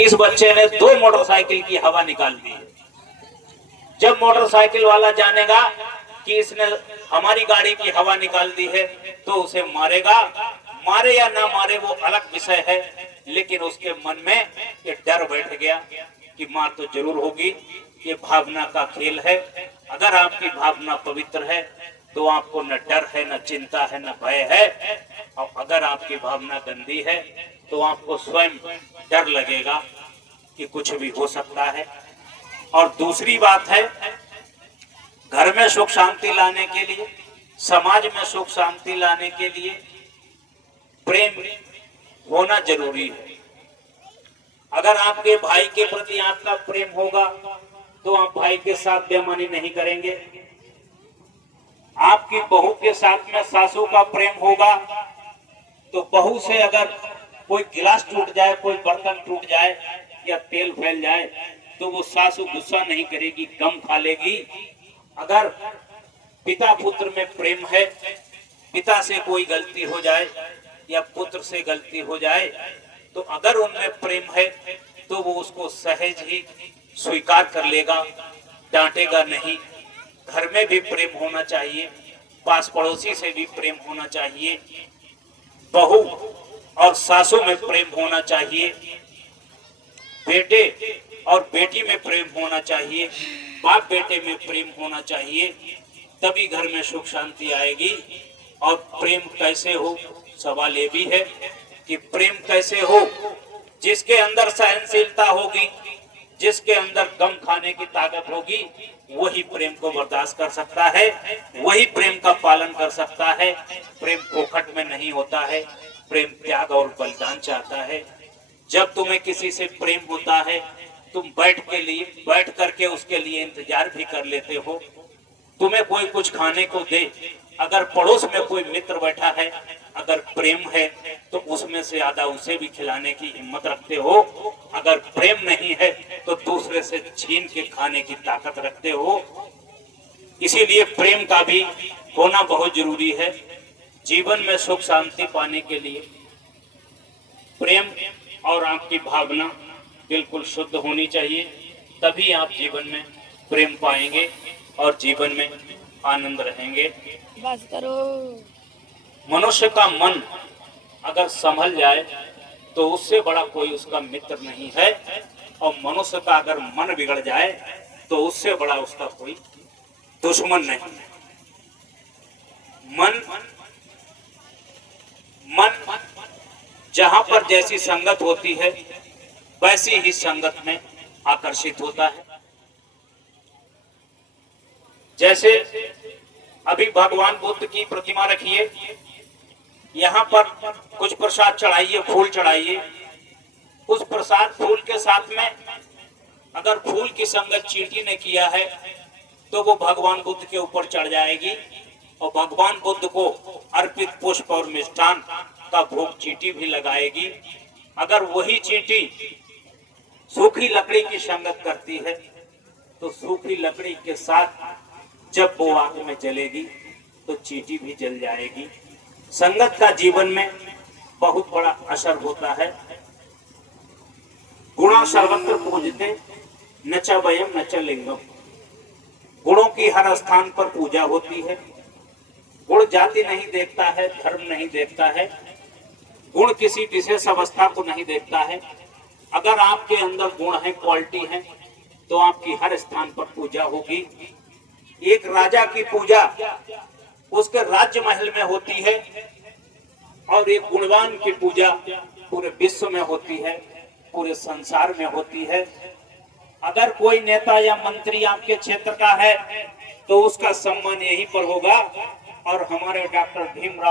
इस बच्चे ने 2 मोटरसाइकिल की हवा निकाल दी है। जब मोटरसाइकिल वाला जानेगा कि इसने हमारी गाड़ी की हवा निकाल दी है तो उसे मारेगा, मारे या ना मारे वो अलग विषय है, लेकिन उसके मन में ये डर बैठ गया कि मार तो जरूर होगी। ये भावना का खेल है। अगर आपकी भावना पवित्र है तो आपको न डर है, न चिंता है, न भय है। और अगर आपकी भावना गंदी है तो आपको स्वयं डर लगेगा कि कुछ भी हो सकता है। और दूसरी बात है, घर में सुख शांति लाने के लिए, समाज में सुख शांति लाने के लिए प्रेम होना जरूरी है। अगर आपके भाई के प्रति आपका प्रेम होगा तो आप भाई के साथ बेईमानी नहीं करेंगे। आपकी बहू के साथ में सासू का प्रेम होगा तो बहू से अगर कोई गिलास टूट जाए, कोई बर्तन टूट जाए या तेल फैल जाए तो वो सासू गुस्सा नहीं करेगी, गम खा लेगी। अगर पिता पुत्र में प्रेम है, पिता से कोई गलती हो जाए या पुत्र से गलती हो जाए तो अगर उनमें प्रेम है तो वो उसको सहज ही स्वीकार कर लेगा, डांटेगा नहीं। घर में भी प्रेम होना चाहिए, पास पड़ोसी से भी प्रेम होना चाहिए, बहू और सासू में प्रेम होना चाहिए, बेटे और बेटी में प्रेम होना चाहिए, बाप बेटे में प्रेम होना चाहिए। तभी घर में सुख शांति आएगी। और प्रेम कैसे हो, सवाल ये भी है कि प्रेम कैसे हो? जिसके अंदर सहनशीलता होगी, जिसके अंदर गम खाने की ताकत होगी, वही प्रेम को बर्दाश्त कर सकता है, वही प्रेम का पालन कर सकता है। प्रेम पोखट में नहीं होता है, प्रेम त्याग और बलिदान चाहता है। जब तुम्हें किसी से प्रेम होता है तुम बैठ करके उसके लिए इंतजार भी कर लेते हो। तुम्हें कोई कुछ खाने को दे, अगर पड़ोस में कोई मित्र बैठा है, अगर प्रेम है तो उसमें से आधा उसे भी खिलाने की हिम्मत रखते हो। अगर प्रेम नहीं है तो दूसरे से छीन के खाने की ताकत रखते हो। इसीलिए प्रेम का भी होना बहुत जरूरी है। जीवन में सुख शांति पाने के लिए प्रेम और आपकी भावना बिल्कुल शुद्ध होनी चाहिए, तभी आप जीवन में प्रेम पाएंगे और जीवन में आनंद रहेंगे। बस करो। मनुष्य का मन अगर संभल जाए तो उससे बड़ा कोई उसका मित्र नहीं है, और मनुष्य का अगर मन बिगड़ जाए तो उससे बड़ा उसका कोई दुश्मन नहीं है। मन जहां पर जैसी संगत होती है वैसी ही संगत में आकर्षित होता है। जैसे अभी भगवान बुद्ध की प्रतिमा रखिए, यहाँ पर कुछ प्रसाद चढ़ाइए, फूल चढ़ाइए। उस प्रसाद फूल के साथ में अगर फूल की संगत चींटी ने किया है तो वो भगवान बुद्ध के ऊपर चढ़ जाएगी और भगवान बुद्ध को अर्पित पुष्प और मिष्ठान का भोग चींटी भी लगाएगी। अगर वही चींटी सूखी लकड़ी की संगत करती है तो सूखी लकड़ी के साथ जब वो आग में जलेगी तो चींटी भी जल जाएगी। संगत का जीवन में बहुत बड़ा असर होता है। गुणा सर्वत्र पूजते न च वयम न च लिंगम। गुणों की हर स्थान पर पूजा होती है। गुण जाति नहीं देखता है, धर्म नहीं देखता है, गुण किसी विशेष अवस्था को नहीं देखता है। अगर आपके अंदर गुण है, क्वालिटी है, तो आपकी हर स्थान पर पूजा होगी। एक राजा की पूजा उसके राज्य महल में होती है और एक गुणवान की पूजा पूरे विश्व में होती है, पूरे संसार में होती है। अगर कोई नेता या मंत्री आपके क्षेत्र का है तो उसका सम्मान यहीं पर होगा। और हमारे डॉक्टर भीमराव